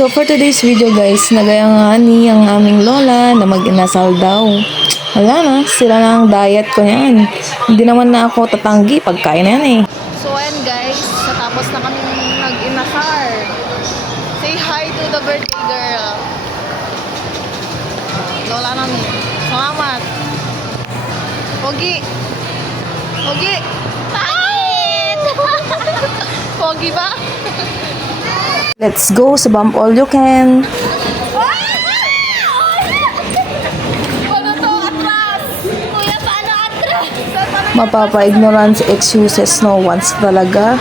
So for today's video guys, nagaya nga ni ang aming lola na mag-inasal daw. Wala na, sila na ang diet ko niyan. Hindi naman na ako tatanggi pagkain na yan eh. So ayan guys, natapos na kami nag-inasar. Say hi to the birthday girl. Lola namin. Salamat. Pogi. Pogi. Pangit! Pogi ba? Let's go sa Bump All You Can. Paano to? Atras! Kuya, paano atras? Mapapa-ignorance excuses no once talaga.